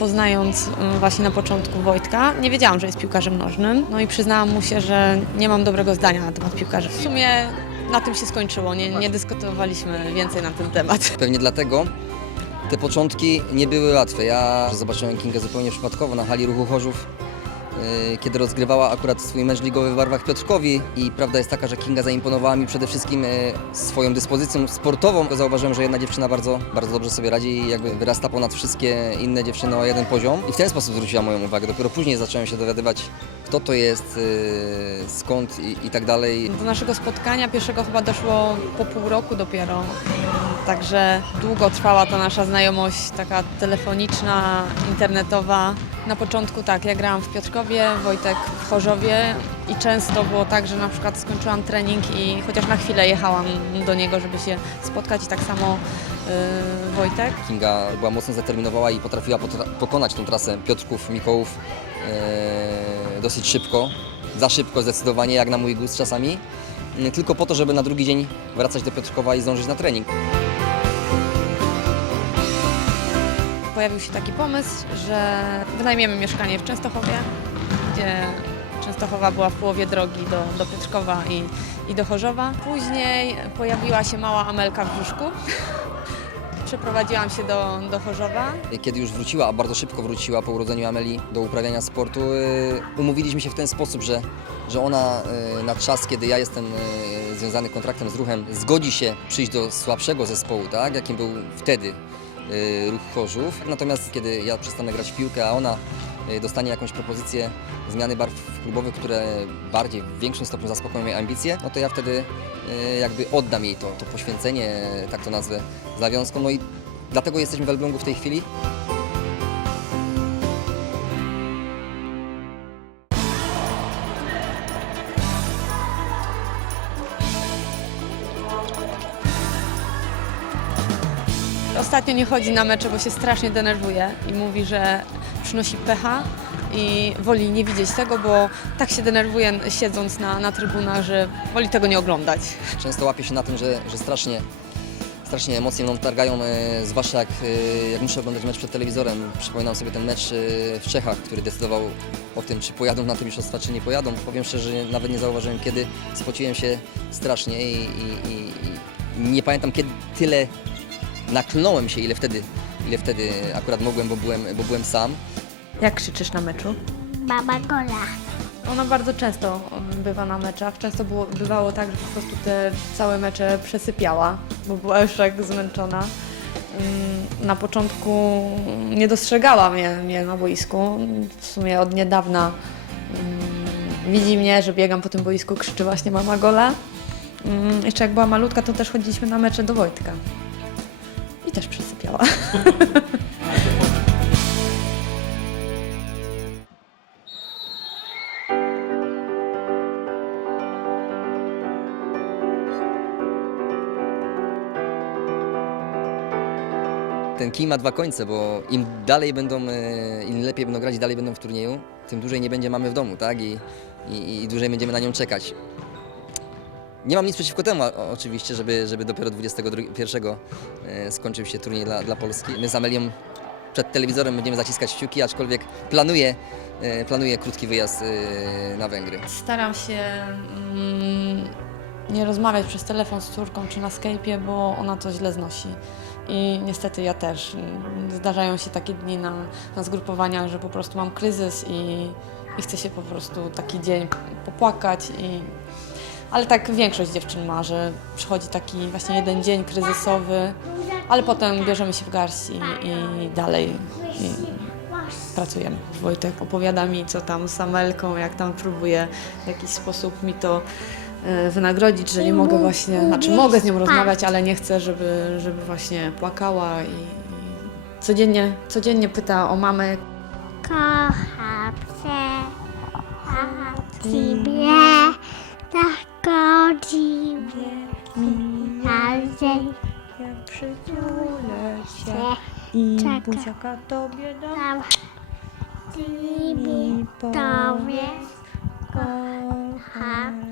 poznając mm, właśnie na początku Wojtka, nie wiedziałam, że jest piłkarzem nożnym. No i przyznałam mu się, że nie mam dobrego zdania na temat piłkarzy. W sumie na tym się skończyło, nie, nie dyskutowaliśmy więcej na ten temat. Pewnie dlatego te początki nie były łatwe. Ja zobaczyłem Kingę zupełnie przypadkowo na hali ruchu Chorzów, kiedy rozgrywała akurat swój mecz ligowy w barwach Piotrkowi i prawda jest taka, że Kinga zaimponowała mi przede wszystkim yy, swoją dyspozycją sportową. Zauważyłem, że jedna dziewczyna bardzo, bardzo dobrze sobie radzi i jakby wyrasta ponad wszystkie inne dziewczyny o jeden poziom i w ten sposób zwróciła moją uwagę. Dopiero później zacząłem się dowiadywać, kto to jest, yy, skąd i, i tak dalej. Do naszego spotkania pierwszego chyba doszło po pół roku dopiero. Także długo trwała ta nasza znajomość taka telefoniczna, internetowa. Na początku tak, ja grałam w Piotrkowie, Wojtek w Chorzowie i często było tak, że na przykład skończyłam trening i chociaż na chwilę jechałam do niego, żeby się spotkać i tak samo yy, Wojtek. Kinga była mocno zdeterminowała i potrafiła potra- pokonać tą trasę Piotrków, Mikołów e, dosyć szybko. Za szybko zdecydowanie, jak na mój gust czasami. Mm, Tylko po to, żeby na drugi dzień wracać do Piotrkowa i zdążyć na trening. Pojawił się taki pomysł, że wynajmiemy mieszkanie w Częstochowie, gdzie Częstochowa była w połowie drogi do, do Piotrkowa i, i do Chorzowa. Później pojawiła się mała Amelka w brzuszku. Przeprowadziłam się do, do Chorzowa. Kiedy już wróciła, a bardzo szybko wróciła po urodzeniu Ameli do uprawiania sportu, e, umówiliśmy się w ten sposób, że, że ona e, na czas, kiedy ja jestem e, związany kontraktem z ruchem, zgodzi się przyjść do słabszego zespołu, tak, jakim był wtedy ruch Chorzów. Natomiast kiedy ja przestanę grać w piłkę, a ona e, dostanie jakąś propozycję zmiany barw klubowych, które bardziej, w większym stopniu zaspokoją jej ambicje, no to ja wtedy e, jakby oddam jej to, to poświęcenie, tak to nazwę, zawiązką. No i dlatego jesteśmy w Elblągu w tej chwili. Ostatnio nie chodzi na mecze, bo się strasznie denerwuje i mówi, że przynosi pecha i woli nie widzieć tego, bo tak się denerwuje siedząc na, na trybunach, że woli tego nie oglądać. Często łapię się na tym, że, że strasznie, strasznie emocje mną targają, e, zwłaszcza jak, e, jak muszę oglądać mecz przed telewizorem. Przypominam sobie ten mecz e, w Czechach, który decydował o tym, czy pojadą na te mistrzostwa, czy nie pojadą. Powiem szczerze, że nawet nie zauważyłem kiedy, spociłem się strasznie i, i, i nie pamiętam kiedy tyle naklnąłem się, ile wtedy, ile wtedy akurat mogłem, bo byłem, bo byłem sam. Jak krzyczysz na meczu? Baba Gola. Ona bardzo często um, bywa na meczach. Często było, bywało tak, że po prostu te całe mecze przesypiała, bo była już tak zmęczona. Ym, Na początku nie dostrzegała mnie, mnie na boisku. W sumie od niedawna ym, widzi mnie, że biegam po tym boisku, krzyczy właśnie mama gola. Jeszcze jak była malutka, to też chodziliśmy na mecze do Wojtka. I też przesypiała. ten kij ma dwa końce, bo im dalej będą, e, im lepiej będą grać, dalej będą w turnieju, tym dłużej nie będzie mamy w domu, tak? I, i, i dłużej będziemy na nią czekać. Nie mam nic przeciwko temu oczywiście, żeby, żeby dopiero 21 e, skończył się turniej dla, dla Polski. My z Amelią przed telewizorem będziemy zaciskać kciuki, aczkolwiek planuję, e, planuję krótki wyjazd e, na Węgry. Staram się mm, nie rozmawiać przez telefon z córką czy na Skype'ie, bo ona to źle znosi. I niestety ja też. Zdarzają się takie dni na, na zgrupowaniach, że po prostu mam kryzys i, i chcę się po prostu taki dzień popłakać. I... Ale tak większość dziewczyn ma, że przychodzi taki właśnie jeden dzień kryzysowy, ale potem bierzemy się w garść i, i dalej. I pracujemy. Wojtek opowiada mi, co tam z Amelką, jak tam próbuje w jakiś sposób mi to e, wynagrodzić, że nie mogę właśnie, znaczy mogę z nią rozmawiać, ale nie chcę, żeby, żeby właśnie płakała i, i codziennie, codziennie pyta o mamę, Kocham cię. Kocham ciebie. Przytulę się. i Czeka. buziaka tobie dam, Tam. Ciebie. Tobie. kocham.